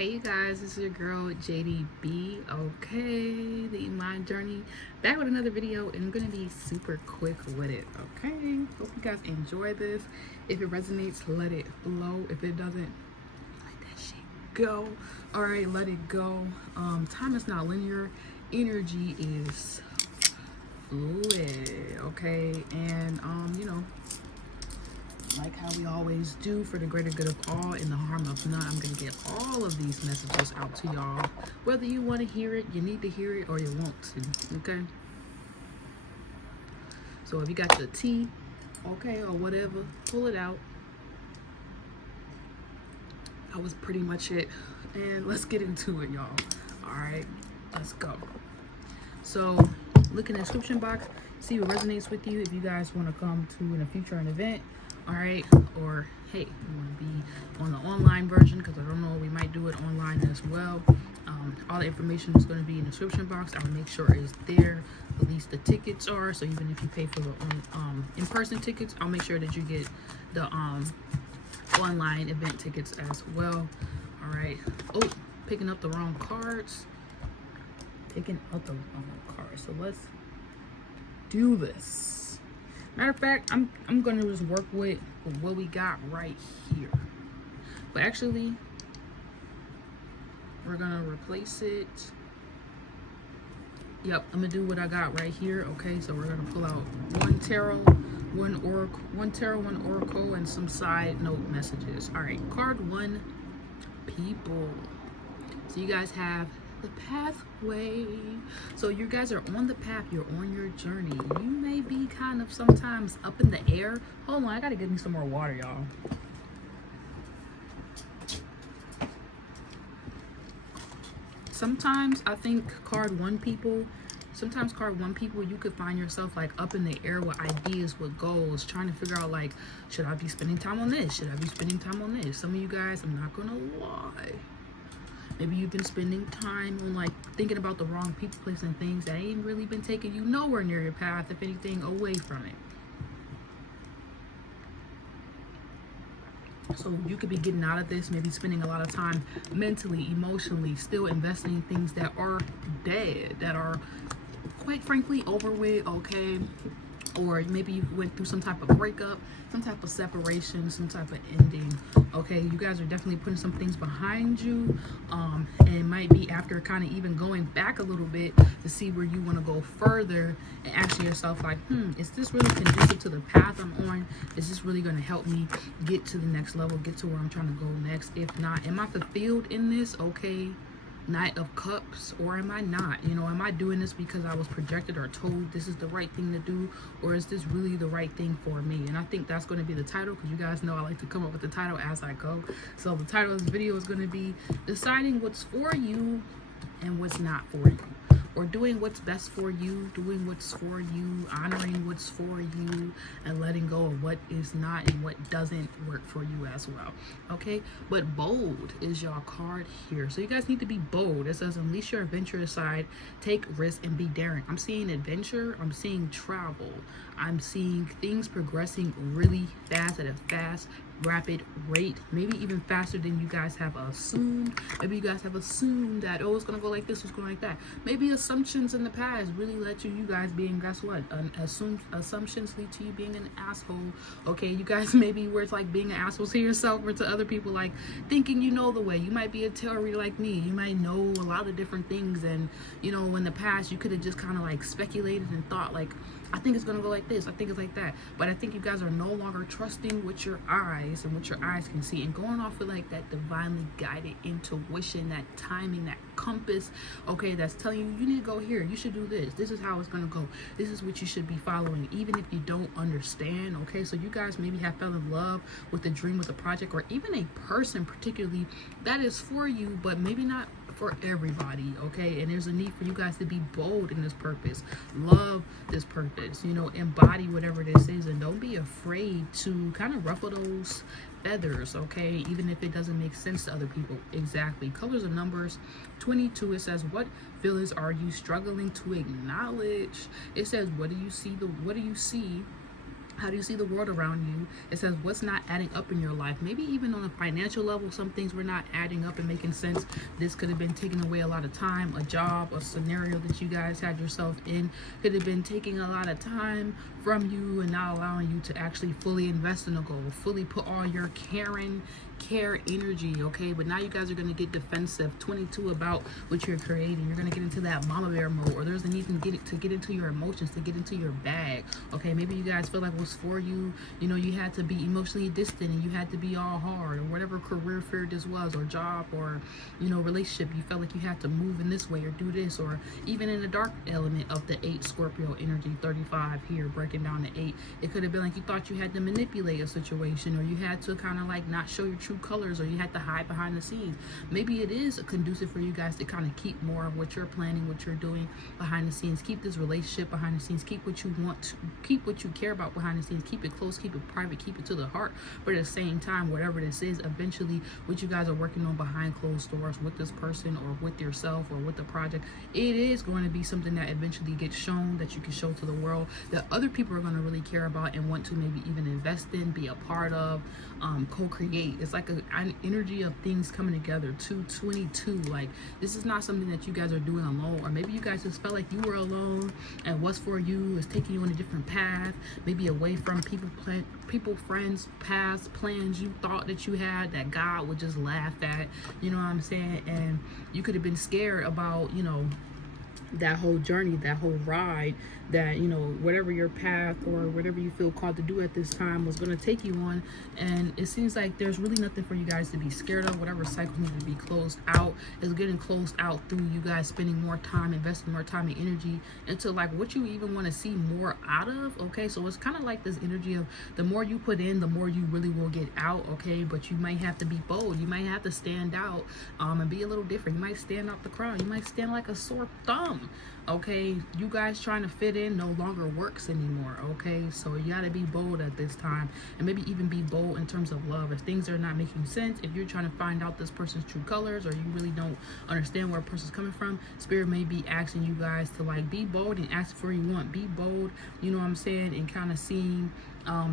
Hey you guys, this is your girl JDB, okay, the Iman journey, back with another video, and I'm gonna be super quick with it, okay? Hope you guys enjoy this. If it resonates, let it flow. If it doesn't, let that shit go. All right, let it go. Time is not linear. Energy is fluid, okay? And like how we always do, for the greater good of all and the harm of none, I'm gonna get all of these messages out to y'all, whether you want to hear it, you need to hear it, or you want to, okay? So if you got your tea, okay, or whatever, pull it out. That was pretty much it, and let's get into it, y'all. All right, let's go. So look in the description box, see what resonates with you. If you guys want to come to in a future an event, all right, or hey, you want to be on the online version, because I don't know, we might do it online as well. All the information is going to be in the description box. I'll make sure it's there, at least the tickets are, so even if you pay for the in-person tickets, I'll make sure that you get the online event tickets as well. All right. Oh, picking up the wrong cards. Picking up the wrong cards. So let's do this. Matter of fact, I'm gonna just work with what we got right here. But actually, we're gonna replace it. Yep, I'm gonna do what I got right here. Okay, so we're gonna pull out one tarot, one oracle, and some side note messages. All right, card one, people. So you guys have the pathway. So you guys are on the path, you're on your journey. You may be kind of sometimes up in the air. Hold on, I gotta get me some more water, y'all. Sometimes I think card one people, you could find yourself like up in the air with ideas, with goals, trying to figure out like, should I be spending time on this? Should I be spending time on this? Some of you guys, I'm not gonna lie, maybe you've been spending time on like thinking about the wrong people, places, and things that ain't really been taking you nowhere near your path, if anything, away from it. So you could be getting out of this, maybe spending a lot of time mentally, emotionally, still investing in things that are dead, that are quite frankly over with, okay? Or maybe you went through some type of breakup, some type of separation, some type of ending, okay? You guys are definitely putting some things behind you, and it might be after kind of even going back a little bit to see where you want to go further, and asking yourself like, is this really conducive to the path I'm on? Is this really going to help me get to the next level, get to where I'm trying to go next? If not, am I fulfilled in this, okay? Knight of Cups, or am I not? You know, am I doing this because I was projected or told this is the right thing to do, or is this really the right thing for me? And I think that's going to be the title, because you guys know I like to come up with the title as I go. So the title of this video is going to be deciding what's for you and what's not for you, or doing what's best for you, doing what's for you, honoring what's for you, and letting go of what is not and what doesn't work for you as well, okay? But bold is your card here, so you guys need to be bold. It says unleash your adventurous side, take risks, and be daring. I'm seeing adventure, I'm seeing travel, I'm seeing things progressing really fast, at a fast, rapid rate, maybe even faster than you guys have assumed. Maybe you guys have assumed that, oh, it's gonna go like this, it's going like that. Maybe assumptions in the past really led to you guys being, guess what, assumptions lead to you being an asshole, okay? You guys maybe where it's like being an asshole to yourself or to other people, like thinking you know the way. You might be a tarot reader like me, you might know a lot of different things, and you know, in the past you could have just kind of like speculated and thought like, I think it's gonna go like this, I think it's like that. But I think you guys are no longer trusting with your eyes and what your eyes can see, and going off with like that divinely guided intuition, that timing, that compass, okay, that's telling you, you need to go here, you should do this, this is how it's gonna go, this is what you should be following, even if you don't understand, okay? So you guys maybe have fell in love with the dream, with the project, or even a person particularly that is for you, but maybe not for everybody, okay? And there's a need for you guys to be bold in this purpose, love this purpose, you know, embody whatever this is, and don't be afraid to kind of ruffle those feathers, okay, even if it doesn't make sense to other people. Exactly. Colors of numbers 22, it says, what feelings are you struggling to acknowledge? It says, what do you see How do you see the world around you? It says what's not adding up in your life. Maybe even on a financial level, some things were not adding up and making sense. This could have been taking away a lot of time. A job, a scenario that you guys had yourself in could have been taking a lot of time from you and not allowing you to actually fully invest in a goal, fully put all your care energy, okay? But now you guys are going to get defensive, 22, about what you're creating. You're going to get into that mama bear mode, or there's a need to get into your emotions, to get into your bag, okay? Maybe you guys feel like it was for you, you know, you had to be emotionally distant and you had to be all hard, or whatever career fair this was, or job, or, you know, relationship. You felt like you had to move in this way or do this, or even in the dark element of the 8 Scorpio energy, 35 here, breaking down the 8. It could have been like you thought you had to manipulate a situation, or you had to kind of like not show your true colors, or you had to hide behind the scenes. Maybe it is conducive for you guys to kind of keep more of what you're planning, what you're doing behind the scenes. Keep this relationship behind the scenes. Keep what you want to, keep what you care about behind the scenes. Keep it close, keep it private, keep it to the heart. But at the same time, whatever this is, eventually what you guys are working on behind closed doors with this person, or with yourself, or with the project, it is going to be something that eventually gets shown, that you can show to the world, that other people are going to really care about and want to maybe even invest in, be a part of, co-create. It's like an energy of things coming together. 222, like this is not something that you guys are doing alone, or maybe you guys just felt like you were alone and what's for you is taking you on a different path, maybe away from people, friends, past plans you thought that you had that God would just laugh at, you know what I'm saying? And you could have been scared about, you know, that whole journey, that whole ride, that, you know, whatever your path or whatever you feel called to do at this time was going to take you on. And it seems like there's really nothing for you guys to be scared of. Whatever cycle needs to be closed out is getting closed out through you guys spending more time, investing more time and energy into like what you even want to see more out of, okay? So it's kind of like this energy of the more you put in, the more you really will get out, okay? But you might have to be bold. You might have to stand out and be a little different. You might stand out the crowd. You might stand like a sore thumb, okay? You guys trying to fit in no longer works anymore, okay? So you got to be bold at this time, and maybe even be bold in terms of love. If things are not making sense, if you're trying to find out this person's true colors, or you really don't understand where a person's coming from, Spirit may be asking you guys to like be bold and ask for what you want. Be bold, you know what I'm saying, and kind of seeing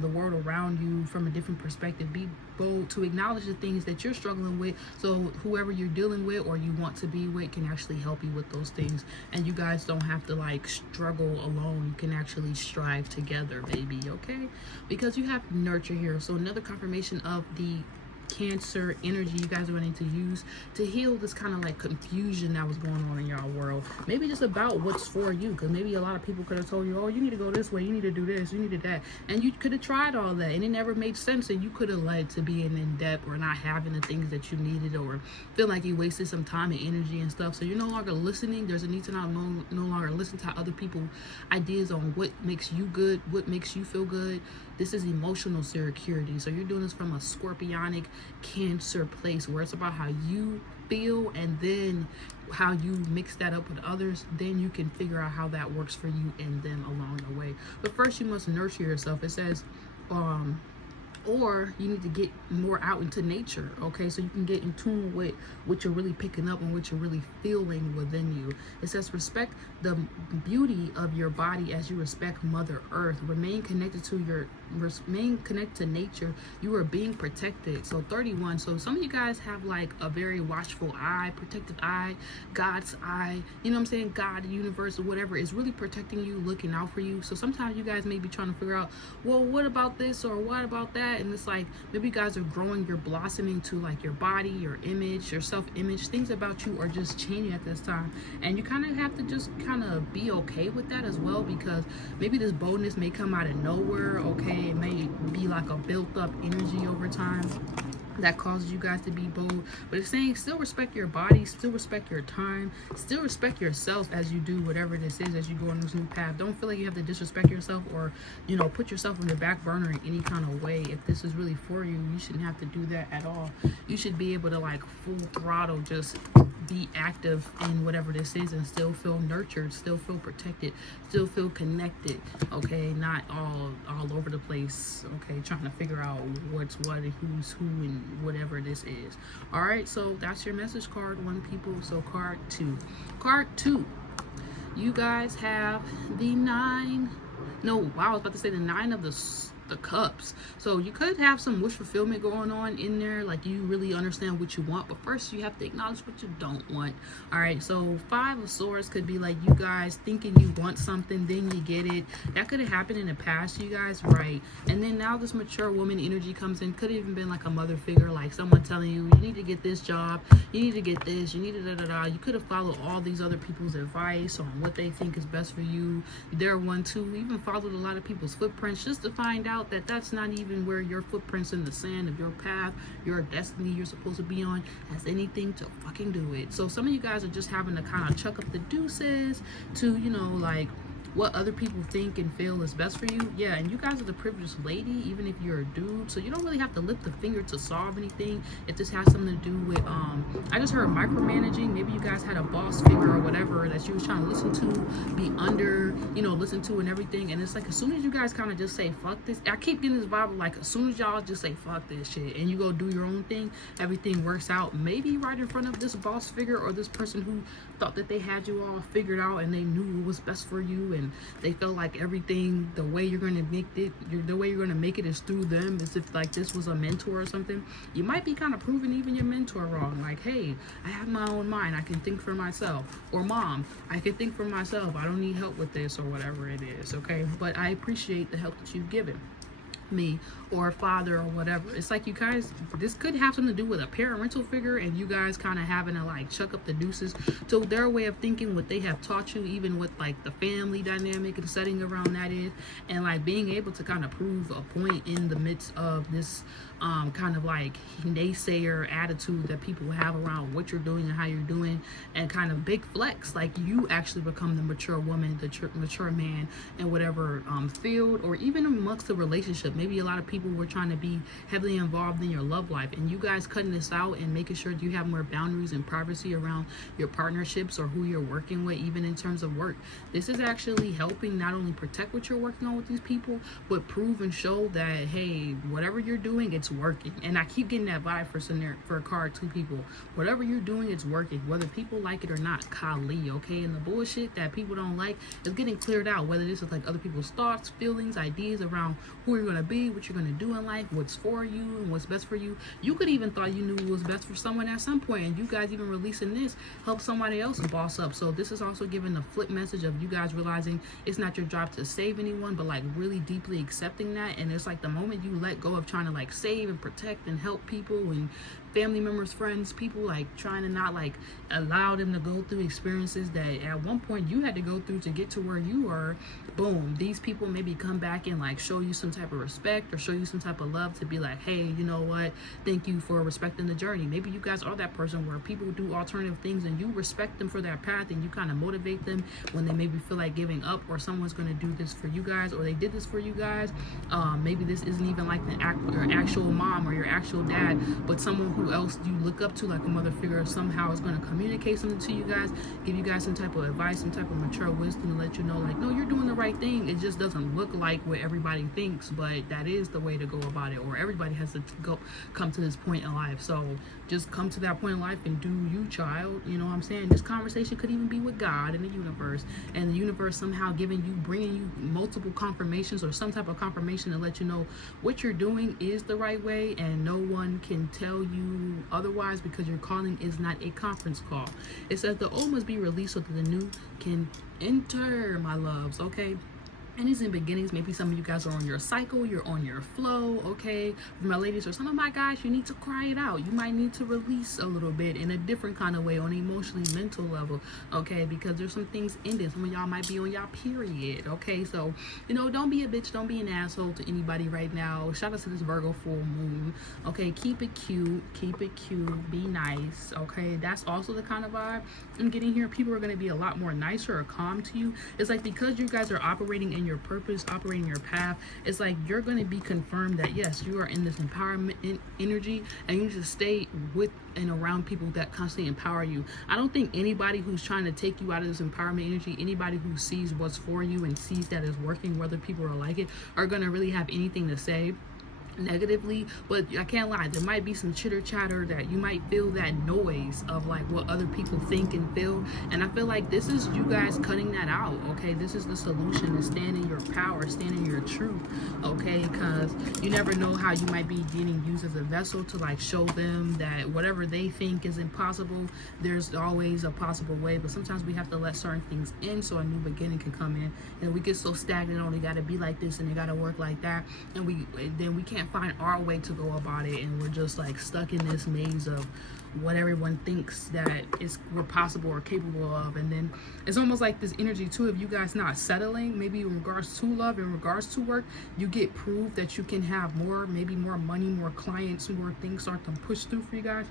the world around you from a different perspective. Be bold to acknowledge the things that you're struggling with, so whoever you're dealing with or you want to be with can actually help you with those things, and you guys don't have to like struggle alone. You can actually strive together, baby, okay? Because you have nurture here. So another confirmation of the Cancer energy you guys are going to use to heal this kind of like confusion that was going on in y'all world. Maybe just about what's for you, because maybe a lot of people could have told you, oh, you need to go this way, you need to do this, you need to that, and you could have tried all that and it never made sense, and you could have led to being in debt or not having the things that you needed, or feel like you wasted some time and energy and stuff. So you're no longer listening. There's a need to no longer listen to other people's ideas on what makes you good, what makes you feel good. This is emotional security. So you're doing this from a scorpionic Cancer place, where it's about how you feel, and then how you mix that up with others. Then you can figure out how that works for you and them along the way. But first you must nurture yourself. It says or you need to get more out into nature, okay? So you can get in tune with what you're really picking up and what you're really feeling within you. It says respect the beauty of your body as you respect Mother Earth. Remain connected to nature. You are being protected. So 31. So some of you guys have like a very watchful eye, protective eye, God's eye, you know what I'm saying? God, the universe, or whatever is really protecting you, looking out for you. So sometimes you guys may be trying to figure out, well, what about this or what about that? And it's like maybe you guys are growing, you're blossoming to like your body, your image, your self-image. Things about you are just changing at this time, and you kind of have to just kind of be okay with that as well, because maybe this boldness may come out of nowhere, okay? It may be like a built-up energy over time that causes you guys to be bold. But it's saying still respect your body, still respect your time, still respect yourself as you do whatever this is, as you go on this new path. Don't feel like you have to disrespect yourself or, you know, put yourself on the back burner in any kind of way. If this is really for you, you shouldn't have to do that at all. You should be able to like full throttle just be active in whatever this is and still feel nurtured, still feel protected, still feel connected, okay? Not all over the place, okay? Trying to figure out what's what and who's who and whatever this is. All right, so that's your message card, one, people. So card two, you guys have the 9. No, wow, I was about to say the 9 of the the Cups. So you could have some wish fulfillment going on in there, like you really understand what you want, but first you have to acknowledge what you don't want. All right, so Five of Swords could be like you guys thinking you want something, then you get it. That could have happened in the past, you guys, right? And then now this mature woman energy comes in. Could have even been like a mother figure, like someone telling you, you need to get this job, you need to get this, you need to da-da-da. You could have followed all these other people's advice on what they think is best for you. They're one too. Even followed a lot of people's footprints just to find out that that's not even where your footprints in the sand of your path, your destiny you're supposed to be on has anything to fucking do with. So some of you guys are just having to kind of chuck up the deuces to, you know, like what other people think and feel is best for you. Yeah, and you guys are the privileged lady, even if you're a dude, so you don't really have to lift a finger to solve anything. If this has something to do with I just heard micromanaging. Maybe you guys had a boss figure or whatever that you was trying to listen to, be under, you know, listen to and everything. And it's like as soon as you guys kind of just say fuck this, I keep getting this vibe of like as soon as y'all just say fuck this shit and you go do your own thing, everything works out. Maybe right in front of this boss figure or this person who thought that they had you all figured out and they knew what was best for you, and they felt like everything, the way you're gonna make it, the way you're gonna make it is through them, as if like this was a mentor or something. You might be kind of proving even your mentor wrong. Like, hey, I have my own mind, I can think for myself. Or mom, I can think for myself, I don't need help with this, or whatever it is. Okay, but I appreciate the help that you've given me, or a father, or whatever. It's like you guys, this could have something to do with a parental figure, and you guys kind of having to like chuck up the deuces to their way of thinking, what they have taught you, even with like the family dynamic and setting around that is, and like being able to kind of prove a point in the midst of this kind of like naysayer attitude that people have around what you're doing and how you're doing, and kind of big flex, like you actually become the mature woman, the mature man in whatever field, or even amongst the relationship. Maybe a lot of people were trying to be heavily involved in your love life, and you guys cutting this out and making sure you have more boundaries and privacy around your partnerships or who you're working with, even in terms of work. This is actually helping not only protect what you're working on with these people, but prove and show that, hey, whatever you're doing, it's working. And I keep getting that vibe for a card, two people. Whatever you're doing, it's working, whether people like it or not. Kali, okay? And the bullshit that people don't like is getting cleared out, whether this is like other people's thoughts, feelings, ideas around who you're going to be, what you're going to do in life, what's for you and what's best for you. You could even thought you knew what was best for someone at some point, and you guys even releasing this help somebody else boss up. So this is also giving the flip message of you guys realizing it's not your job to save anyone, but like really deeply accepting that. And it's like the moment you let go of trying to like save and protect and help people and family members, friends, people, like trying to not like allow them to go through experiences that at one point you had to go through to get to where you are. Boom, these people maybe come back and like show you some type of respect or show you some type of love to be like, hey, you know what, thank you for respecting the journey. Maybe you guys are that person where people do alternative things and you respect them for their path, and you kind of motivate them when they maybe feel like giving up, or someone's going to do this for you guys, or they did this for you guys. Maybe this isn't even like your actual mom or your actual dad, but someone who else you look up to, like a mother figure, somehow is going to communicate something to you guys, give you guys some type of advice, some type of mature wisdom to let you know like, no, you're doing the right thing. It just doesn't look like what everybody thinks, but that is the way to go about it, or everybody has to come to this point in life. So just come to that point in life and do you, child. You know what I'm saying? This conversation could even be with God and the universe, and the universe somehow bringing you multiple confirmations or some type of confirmation to let you know what you're doing is the right way, and no one can tell you otherwise, because your calling is not a conference call. It says the old must be released so that the new can enter, my loves. Okay, and it's in beginnings. Maybe some of you guys are on your cycle, you're on your flow. Okay, for my ladies or some of my guys, you need to cry it out. You might need to release a little bit in a different kind of way, on an emotionally mental level. Okay, because there's some things ending. Some of y'all might be on y'all period. Okay, so you know, don't be a bitch, don't be an asshole to anybody right now. Shout out to this Virgo full moon. Okay, keep it cute, be nice. Okay, that's also the kind of vibe I'm getting here. People are going to be a lot more nicer or calm to you. It's like because you guys are operating in your purpose, operating your path, it's like you're going to be confirmed that yes, you are in this empowerment energy, and you need to stay with and around people that constantly empower you. I don't think anybody who's trying to take you out of this empowerment energy, anybody who sees what's for you and sees that is working, whether people are like it, are going to really have anything to say negatively, but I can't lie, there might be some chitter chatter that you might feel that noise of like what other people think and feel, and I feel like this is you guys cutting that out. Okay, this is the solution, to stand in your power, stand in your truth. Okay, because you never know how you might be getting used as a vessel to like show them that whatever they think is impossible, there's always a possible way. But sometimes we have to let certain things in so a new beginning can come in, and we get so stagnant on, it got to be like this and it got to work like that, and then we can't find our way to go about it, and we're just like stuck in this maze of what everyone thinks that we're possible or capable of. And then it's almost like this energy too of you guys not settling, maybe in regards to love, in regards to work. You get proof that you can have more, maybe more money, more clients, more things start to push through for you guys,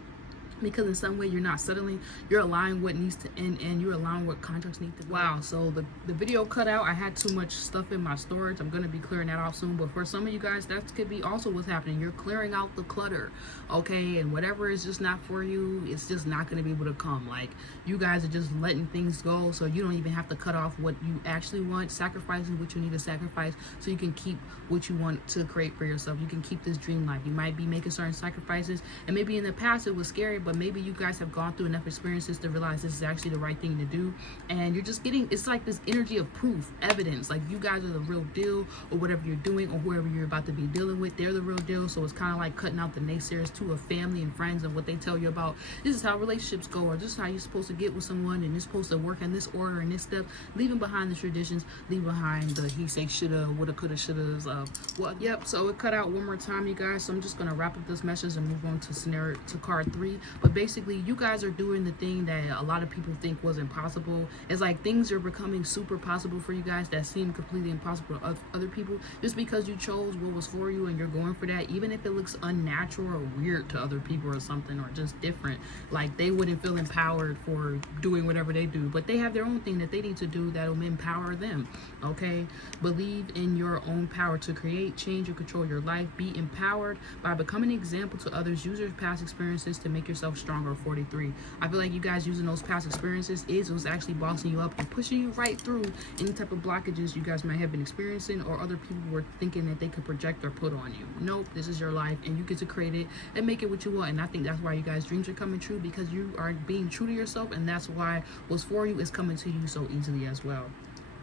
because in some way you're not settling, you're allowing what needs to end, and you're allowing what contracts need to. Wow, so the video cut out. I had too much stuff in my storage. I'm going to be clearing that out soon, but for some of you guys, that could be also what's happening. You're clearing out the clutter, okay, and whatever is just not for you, it's just not going to be able to come. Like, you guys are just letting things go, so you don't even have to cut off what you actually want, sacrificing what you need to sacrifice so you can keep what you want to create for yourself. You can keep this dream life. You might be making certain sacrifices, and maybe in the past it was scary, but maybe you guys have gone through enough experiences to realize this is actually the right thing to do, and you're just getting, it's like this energy of proof, evidence, like you guys are the real deal, or whatever you're doing, or whoever you're about to be dealing with, they're the real deal. So it's kind of like cutting out the naysayers too, of family and friends and what they tell you about this is how relationships go, or this is how you're supposed to get with someone, and it's supposed to work in this order and this step, leaving behind the traditions, leaving behind the he say shoulda, woulda, coulda, shouldas of what. Yep, so it cut out one more time, you guys, so I'm just gonna wrap up this message and move on to card 3. But basically, you guys are doing the thing that a lot of people think was impossible. It's like things are becoming super possible for you guys that seem completely impossible to other people, just because you chose what was for you and you're going for that, even if it looks unnatural or weird to other people or something, or just different. Like, they wouldn't feel empowered for doing whatever they do, but they have their own thing that they need to do that will empower them. Okay, believe in your own power to create, change, or control your life. Be empowered by becoming an example to others. Use your past experiences to make yourself stronger. 43. I feel like you guys using those past experiences was actually bossing you up and pushing you right through any type of blockages you guys might have been experiencing, or other people were thinking that they could project or put on you. Nope, this is your life, and you get to create it and make it what you want. And I think that's why you guys' dreams are coming true, because you are being true to yourself, and that's why what's for you is coming to you so easily as well.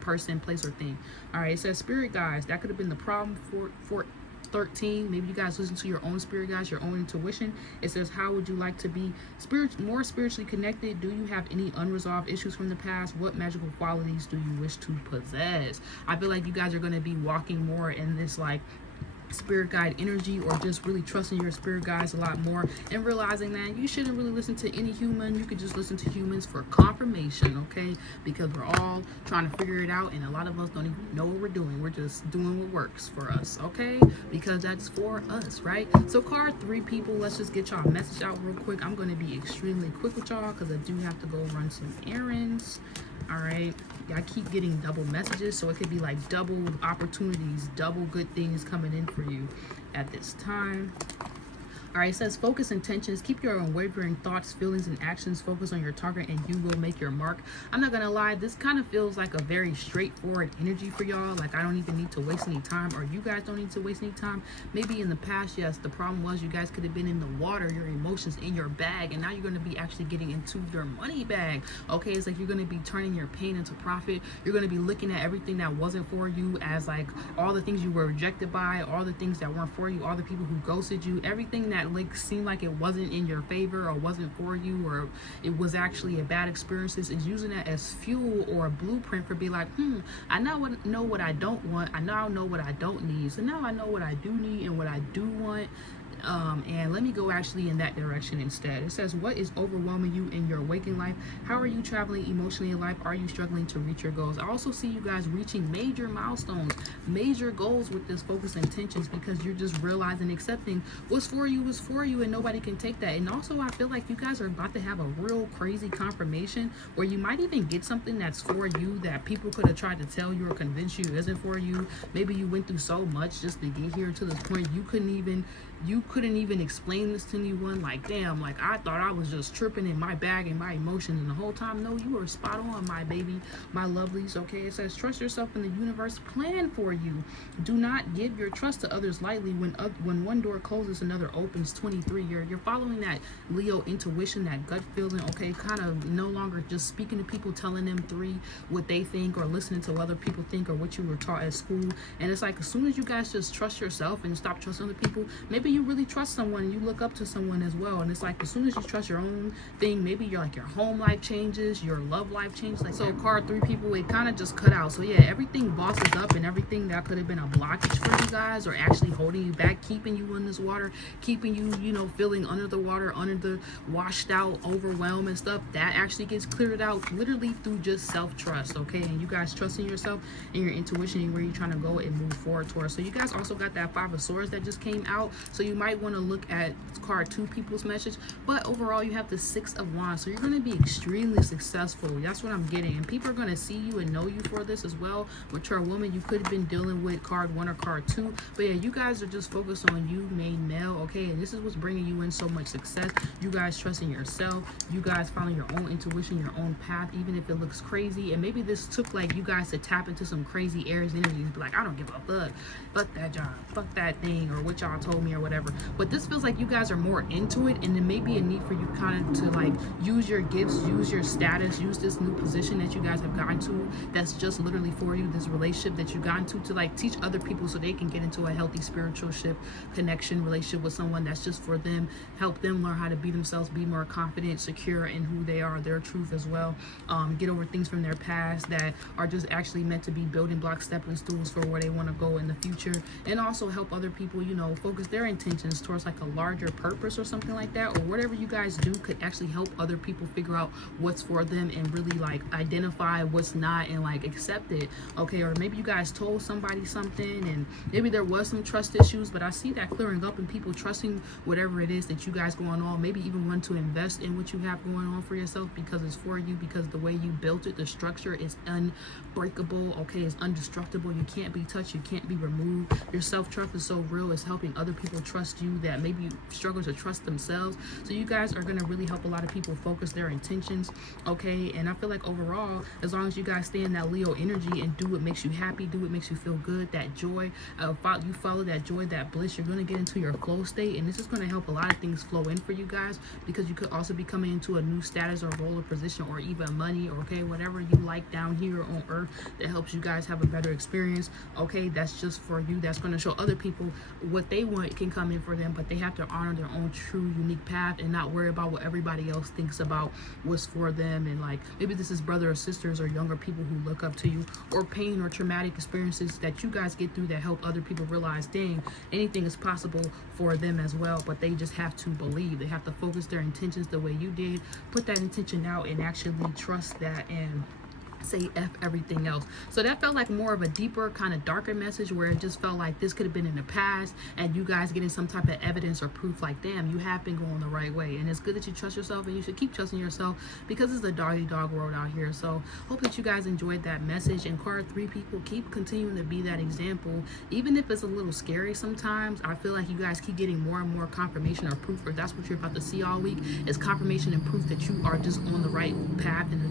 Person, place, or thing. All right, it says spirit guides. That could have been the problem for 13. Maybe you guys listen to your own spirit guides, your own intuition. It says, how would you like to be more spiritually connected? Do you have any unresolved issues from the past? What magical qualities do you wish to possess? I feel like you guys are going to be walking more in this like spirit guide energy, or just really trusting your spirit guides a lot more, and realizing that you shouldn't really listen to any human. You could just listen to humans for confirmation, okay? Because we're all trying to figure it out, and a lot of us don't even know what we're doing. We're just doing what works for us, okay? Because that's for us, right? So card 3, people, let's just get y'all a message out real quick. I'm going to be extremely quick with y'all because I do have to go run some errands. All right, I keep getting double messages, so it could be like double opportunities, double good things coming in for you at this time. All right, it says focus intentions. Keep your unwavering thoughts, feelings, and actions. Focus on your target and you will make your mark. I'm not gonna lie, this kind of feels like a very straightforward energy for y'all. Like, I don't even need to waste any time, or you guys don't need to waste any time. Maybe in the past, yes, the problem was you guys could have been in the water, your emotions in your bag, and now you're gonna be actually getting into your money bag. Okay, it's like you're gonna be turning your pain into profit. You're gonna be looking at everything that wasn't for you as like all the things you were rejected by, all the things that weren't for you, all the people who ghosted you, everything that like seemed like it wasn't in your favor or wasn't for you, or it was actually a bad experiences, is using that as fuel or a blueprint for be like, I now know what I don't want. I now know what I don't need. So now I know what I do need and what I do want. And let me go actually in that direction instead. It says, what is overwhelming you in your waking life? How are you traveling emotionally in life? Are you struggling to reach your goals? I also see you guys reaching major milestones, major goals with this focus intentions, because you're just realizing, accepting what's for you is for you, and nobody can take that. And also, I feel like you guys are about to have a real crazy confirmation where you might even get something that's for you that people could have tried to tell you or convince you isn't for you. Maybe you went through so much just to get here to this point you couldn't even you couldn't even explain this to anyone, like, damn, like, I thought I was just tripping in my bag and my emotions, and the whole time, no, you were spot on, my baby, my lovelies. Okay, it says trust yourself and the universe plan for you. Do not give your trust to others lightly. When one door closes, another opens. 23, you're following that Leo intuition, that gut feeling. Okay, kind of no longer just speaking to people, telling them what they think, or listening to what other people think, or what you were taught at school. And it's like, as soon as you guys just trust yourself and stop trusting other people, maybe you really trust someone and you look up to someone as well. And it's like, as soon as you trust your own thing, maybe your home life changes, your love life changes. Like, so card 3 people, it kind of just cut out. So yeah, everything bosses up, and everything that could have been a blockage for you guys, or actually holding you back, keeping you in this water, keeping you, feeling under the water, under the washed out, overwhelmed and stuff, that actually gets cleared out literally through just self-trust. Okay, and you guys trusting yourself and your intuition and where you're trying to go and move forward towards. So you guys also got that 5 of Swords that just came out, so you might want to look at card 2 people's message. But overall, you have the 6 of Wands, so you're going to be extremely successful. That's what I'm getting, and people are going to see you and know you for this as well. Mature woman, you could have been dealing with card 1 or card 2, but yeah, you guys are just focused on you, main male. Okay, and this is what's bringing you in so much success. You guys trusting yourself, you guys following your own intuition, your own path, even if it looks crazy. And maybe this took like you guys to tap into some crazy Aries energies, be like, I don't give a fuck that job, fuck that thing, or what y'all told me or whatever. But this feels like you guys are more into it, and there may be a need for you kind of to like use your gifts, use your status, use this new position that you guys have gotten to, that's just literally for you, this relationship that you've gotten to like teach other people so they can get into a healthy spiritual ship, connection, relationship with someone that's just for them, help them learn how to be themselves, be more confident, secure in who they are, their truth as well, get over things from their past that are just actually meant to be building blocks, stepping stools for where they want to go in the future, and also help other people, focus their intentions towards like a larger purpose or something like that, or whatever you guys do could actually help other people figure out what's for them and really like identify what's not and like accept it. Okay, or maybe you guys told somebody something and maybe there was some trust issues, but I see that clearing up and people trusting whatever it is that you guys going on, maybe even want to invest in what you have going on for yourself because it's for you, because the way you built it, the structure is unbreakable. Okay, it's indestructible. You can't be touched, you can't be removed. Your self-trust is so real, it's helping other people trust you that maybe struggle to trust themselves. So you guys are going to really help a lot of people focus their intentions. Okay, and I feel like overall, as long as you guys stay in that Leo energy and do what makes you happy, do what makes you feel good, that joy, you follow that joy, that bliss, you're going to get into your flow state, and this is going to help a lot of things flow in for you guys, because you could also be coming into a new status or role or position, or even money, or okay, whatever you like down here on earth that helps you guys have a better experience. Okay, that's just for you, that's going to show other people what they want can come in for them, but they have to honor their own true unique path and not worry about what everybody else thinks about what's for them. And like maybe this is brother or sisters or younger people who look up to you, or pain or traumatic experiences that you guys get through that help other people realize, dang, anything is possible for them as well, but they just have to believe. They have to focus their intentions the way you did, put that intention out and actually trust that, and say F everything else. So that felt like more of a deeper, kind of darker message, where it just felt like this could have been in the past and you guys getting some type of evidence or proof like, damn, you have been going the right way. And it's good that you trust yourself, and you should keep trusting yourself, because it's the doggy dog world out here. So hope that you guys enjoyed that message. And card 3 people, keep continuing to be that example, even if it's a little scary sometimes. I feel like you guys keep getting more and more confirmation or proof, or that's what you're about to see all week, is confirmation and proof that you are just on the right path and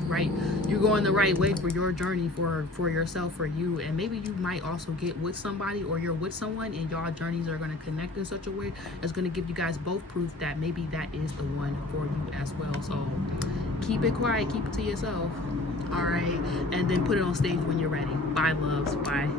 you're going the right way for your journey, for yourself, for you. And maybe you might also get with somebody, or you're with someone and y'all journeys are going to connect in such a way that's going to give you guys both proof that maybe that is the one for you as well. So keep it quiet, keep it to yourself. All right, and then put it on stage when you're ready. Bye, loves. Bye.